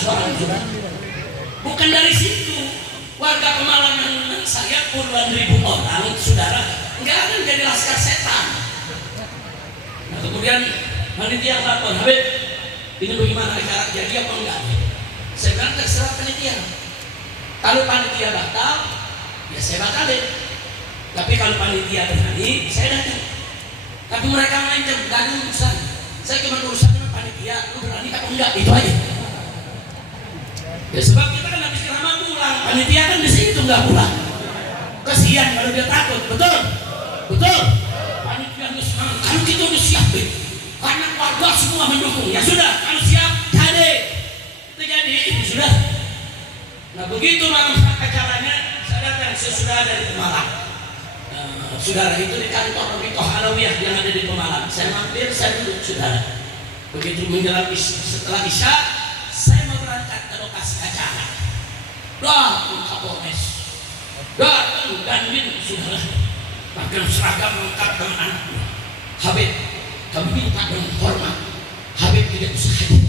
suara bukan dari situ. Warga Pemalang yang saya puluhan ribu orang, saudara, nggak akan jadi laskar setan. Nah kemudian panitia lapor, Habib, ini bagaimana cara jadi apa enggak? Saya bilang terserah panitia. Kalau panitia batal, ya saya batalin. Tapi kalau panitia berani, saya datang. Tapi mereka ngancam, nggak ada urusan. Saya cuma urusan dengan panitia, lu berani apa enggak? Itu aja. Ya sebab kita kan habis ceramah pulang, panitia kan di situ nggak pulang. Kasihan kalau dia takut, betul, betul. Panitia udah semangat, kalau kita udah siap, karena warga semua mendukung. Ya sudah, kalau siap, jadi itu jadi itu sudah. Nah begitu malam acaranya, saya datang sesudah dari Pemalang. Saudara itu di kantor Rito Halawiyah yang ada di Pemalang. Saya mampir, saya duduk saudara. Begitu menjelang setelah isya, saya mau berangkat ke lokasi acara. Datang Kapolres, datang Dandim saudara, pakai seragam lengkap dengan anaknya. Habib, kami minta dengan hormat, Habib tidak usah hadir.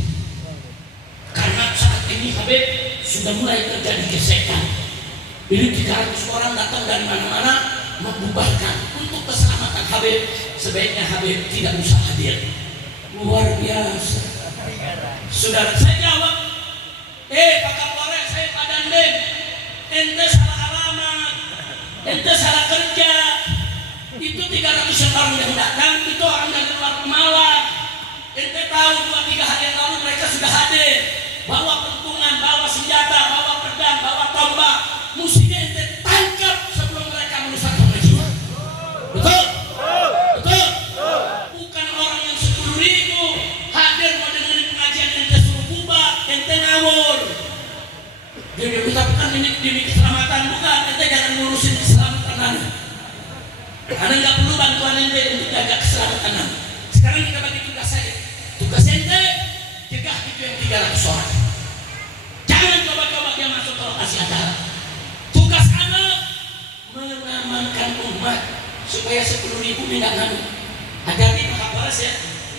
Karena saat ini Habib sudah mulai terjadi gesekan. Ini 300 orang datang dari mana-mana membubarkan. Untuk keselamatan Habib, sebaiknya Habib tidak usah hadir. Luar biasa. Saudara, saya jawab, Pak Kapolres, saya Pak Dandim, ente salah alamat, ente salah kerja. Itu 300 orang yang datang, itu orang dari luar Pemalang. Ente tahu 2-3 hari yang lalu mereka sudah hadir, bawa pentungan, bawa senjata, bawa pedang, bawa tombak. Mestinya ente tangkap sebelum mereka merusak pengajian. Betul? Betul? Bukan orang yang 10.000 hadir mau dengerin pengajian ente suruh bubar, ente ngawur. Jadi kita bukan demi keselamatan, bukan. Ente jangan ngurusin keselamatan anda. Anda nggak perlu bantuan ente untuk jaga keselamatan anda. Sekarang kita bagi tugas saya. Tugas ente cegah itu yang 300 orang. Jangan coba-coba dia masuk ke lokasi acara. Tugas anda mengamankan umat supaya 10.000 tidak ngadu. Hati-hati Pak Kapolres ya.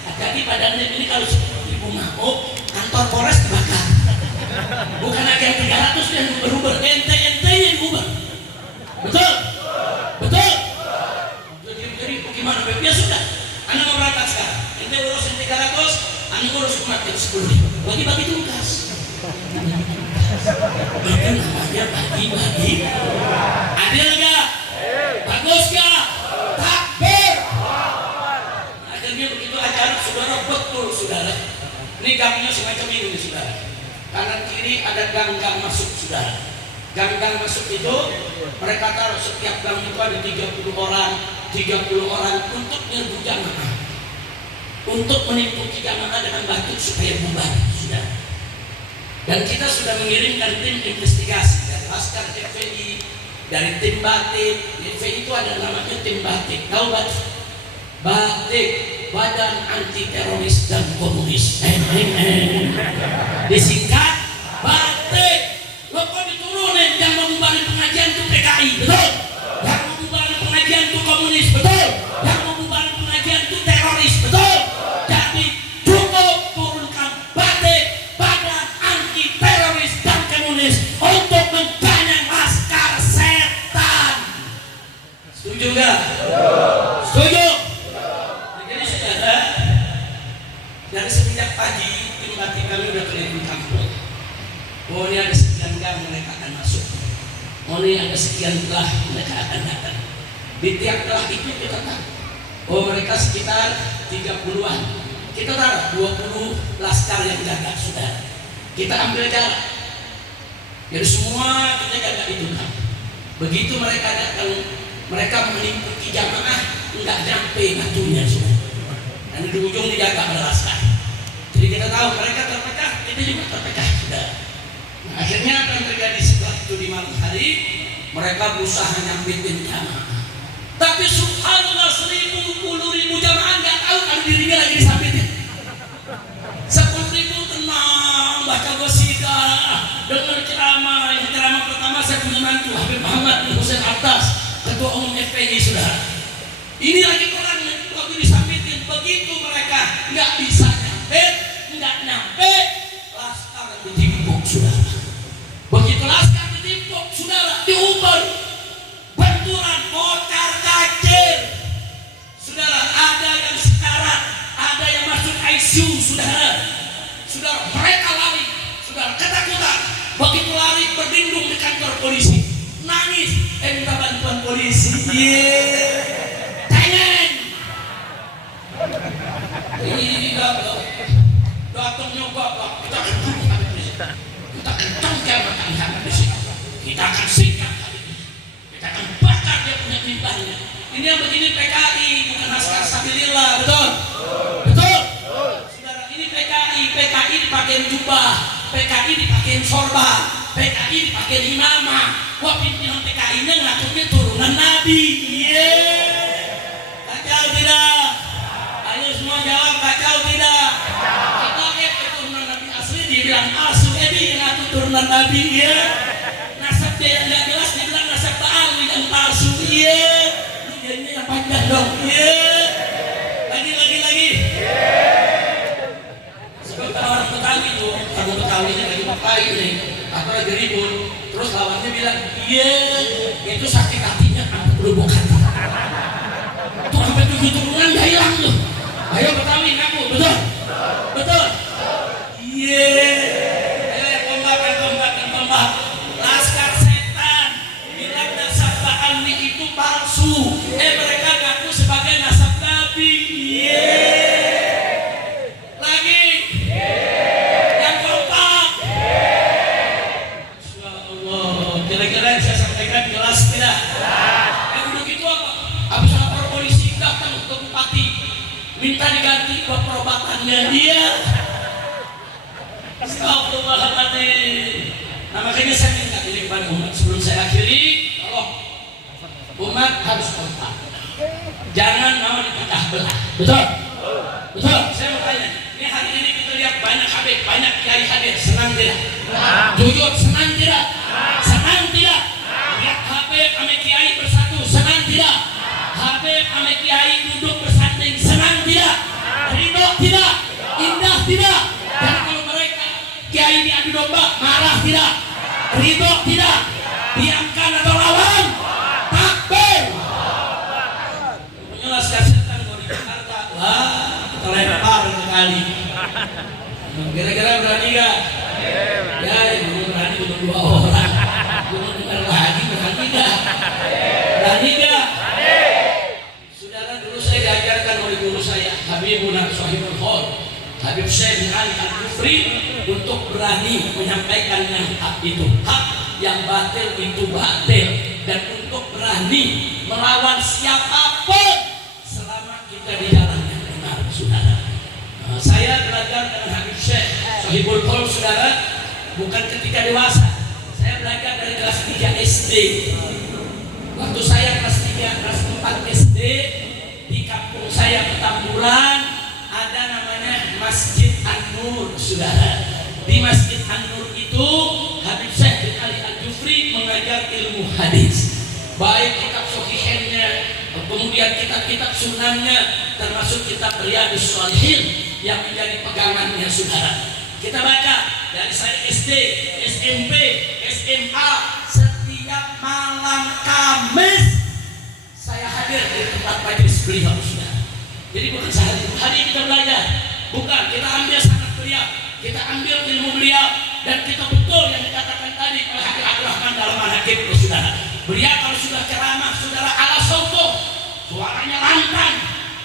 Hati-hati Pak Dandim, ini kalau 10.000 ngamuk, kantor Polres dibakar. Bukan aja yang 300 yang berubah, ente yang ubah. Betul? Betul? Jadi bagaimana? Ya sudah, anda mau berangkat sekarang. Ente urus yang 300, anda urus umat yang 10.000. Bagi-bagi tugas. Itu namanya bagi-bagi. Adil gak? Bagus gak? Takbir. Akhirnya begitu acara saudara betul saudara. Ini gangnya semacam ini saudara. Kanan kiri ada gang-gang masuk saudara. Gang-gang masuk itu mereka taruh setiap gang itu ada 30 orang untuk nyerbu jamaah, untuk menipu jamaah dengan batu supaya bubar saudara. Dan kita sudah mengirimkan tim investigasi dari Laskar FPI, dari tim Batik. FPI itu ada namanya tim Batik. Tahu Batik? Batik, Badan Anti Teroris dan Komunis. Disingkat Batik. Lo kok diturunin yang membubarin pengajian itu PKI, betul? Yang membubarin pengajian itu komunis, betul? Yang membubarin pengajian itu teroris, betul? Jadi cukup turunkan Batik, Badan Anti Teroris dan Komunis untuk mengganyang laskar setan. Setuju nggak? Setuju? Jadi saudara, dari semenjak pagi tim Batik kami udah keliling kampung. Oh ini ada sekian gang mereka akan masuk. Oh ini ada sekian telah mereka akan datang. Di tiap telah itu kita tahu. Oh mereka sekitar 30-an. Kita taruh 20 laskar yang jaga saudara. Kita ambil jarak. Jadi semua kita jaga itu kan. Begitu mereka datang, mereka menipuki jamaah, enggak nyampe batunya saudara. Dan di ujung dijaga oleh laskar. Jadi kita tahu mereka terpecah, kita juga terpecah saudara. Nah, akhirnya apa yang terjadi setelah itu di malam hari, mereka berusaha nyambitin jamaah. Tapi subhanallah 10.000 jamaah nggak tahu kalau dirinya lagi disambitin. 10.000 tenang baca qasidah, dengar ceramah. Yang ceramah pertama saya punya mantu Habib Muhammad bin Husain Atas, ketua umum FPI saudara. Ini lagi perang waktu disambitin. Begitu mereka nggak bisa nyampe, laskar ditipu. saudara. Begitu laskar ditimpuk saudara, diumbar, benturan, kocar kacir. Saudara, ada yang sekarat, ada yang masuk ICU saudara. Saudara, mereka lari, saudara, ketakutan. Begitu lari berlindung di kantor polisi, nangis, minta bantuan polisi. Tangan. Iya, datang nyoba, kita kentangkan makan habis di sini. Kita akan sikat, kita akan bakar dia punya timbanya. Ini yang begini PKI, bukan Laskar Sabilillah, betul? Betul? Saudara, ini PKI dipakai jubah, PKI dipakai sorban, PKI dipakai imamah. Wah, pimpinan PKI-nya ngakunya turunan Nabi. Kacau tidak? Ayo semua jawab, kacau tidak? Kita turunan Nabi asli dibilang palsu, yang ngaku turunan Nabi. Nasab dia yang gak jelas dibilang nasab Baal yang palsu. Jadinya yang panjang dong. Lagi. Sebab orang Betawi tuh, kamu Betawinya lagi ngapain nih? Atau lagi ribut, terus lawannya bilang, itu sakit hatinya kamu berubah hati. Tuh sampai 7 turunan gak hilang tuh. Ayo Betawi ngaku, betul? Betul? Ayo kompak. Laskar setan bilang nasab Ba'alwi itu palsu. Mereka ngaku sebagai nasab Nabi. Lagi. Yang kompak. Insya Allah. Kira-kira yang saya sampaikan jelas tidak? Udah gitu apa? Habis lapor polisi datang ke bupati, minta diganti perobatannya dia. Astagfirullahaladzim. Nah makanya saya minta ini kepada umat sebelum saya akhiri, Allah, umat harus kompak, jangan mau dipecah belah. Betul? Betul? Saya mau tanya, ini hari ini kita lihat banyak habib, banyak kiai hadir, senang tidak? Jujur, senang tidak? Senang tidak? Lihat habib ame kiai bersatu, senang tidak? Habib ame kiai duduk bersanding, senang tidak? Ridho tidak? Indah tidak? Dan kalau mereka kiai ini adu domba, marah tidak? Ridho tidak? Diamkan atau lawan? Takbir. Punya Laskar setan kalau di Jakarta, wah kita lempar sekali. Kira-kira berani gak? Ya, belum berani untuk 2 orang. Belum dengar lagi, berani gak? Berani gak? Saudara, dulu saya diajarkan oleh guru saya, Habibuna Sohibul Khol, Habib Syekh bin Ali Al-Jufri, untuk berani menyampaikan yang hak itu hak, yang batil itu batil, dan untuk berani melawan siapapun selama kita di jalan yang benar, saudara. Saya belajar dengan Habib Syekh Sohibul Khol, saudara, bukan ketika dewasa. Saya belajar dari kelas 3 SD. Waktu saya kelas 3, kelas 4 SD, di kampung saya Petamburan ada namanya Masjid An-Nur, saudara. Di Masjid An-Nur itu Habib Syekh bin Ali Al-Jufri mengajar ilmu hadis, baik kitab Sohihennya, kemudian kitab-kitab sunannya, termasuk kitab Riyadhus Shalihin yang menjadi pegangannya, saudara. Kita baca dari saya SD, SMP, SMA, setiap malam Kamis saya hadir di tempat majelis beliau, saudara. Jadi bukan sehari kita belajar, bukan, kita ambil sanad beliau, kita ambil ilmu beliau, dan kita betul yang dikatakan tadi oleh Habib Abdul Rahman dalam manaqib, saudara. Beliau kalau sudah ceramah, saudara, ala sauto, suaranya lantang,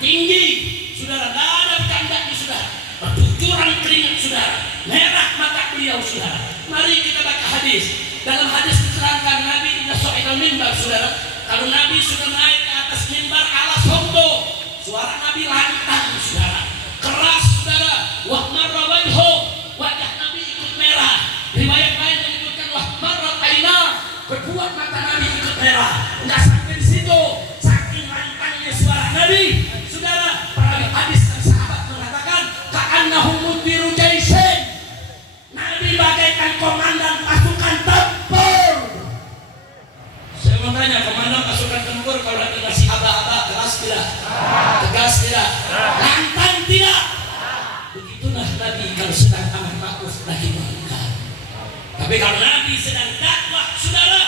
tinggi, saudara, tidak ada bercandanya, saudara. Bercucuran keringat, saudara, merah mata beliau, saudara. Mari kita baca hadis. Dalam hadis diterangkan Nabi idza sa'idal mimbar, saudara, kalau Nabi sudah naik ke atas mimbar ala sauto, suara Nabi lantang, saudara, keras, saudara. Wahmarra wajhu, wajah Nabi ikut merah. Riwayat lain menyebutkan wahmarra aina, kedua mata Nabi ikut merah. Enggak sampai di situ, saking lantangnya suara Nabi, saudara. Para hadis dan sahabat mengatakan ka'annahu mudbiru jaisin, Nabi bagaikan komandan pasukan tempur. Saya mau tanya, komandan pasukan tempur kalau lagi ngasih aba-aba, keras tidak? Tegas tidak? Lantang tidak? Begitulah Nabi kalau sedang amar ma'ruf nahi munkar. Tapi kalau Nabi sedang dakwah, saudara,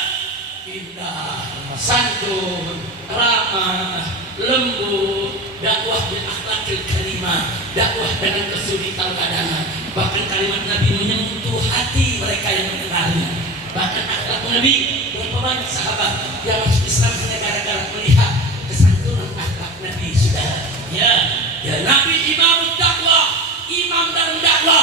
indah, santun, ramah, lembut, dakwah bil akhlakil karimah, dakwah dengan kesulitan kadangan. Bahkan kalimat Nabi menyentuh hati mereka yang mendengarnya. Bahkan akhlak Nabi, berapa banyak sahabat yang masuk Islam hanya gara-gara melihat kesantunan akhlak Nabi, saudara. Ya, ya Nabi imam dakwah, imam dalam dakwah.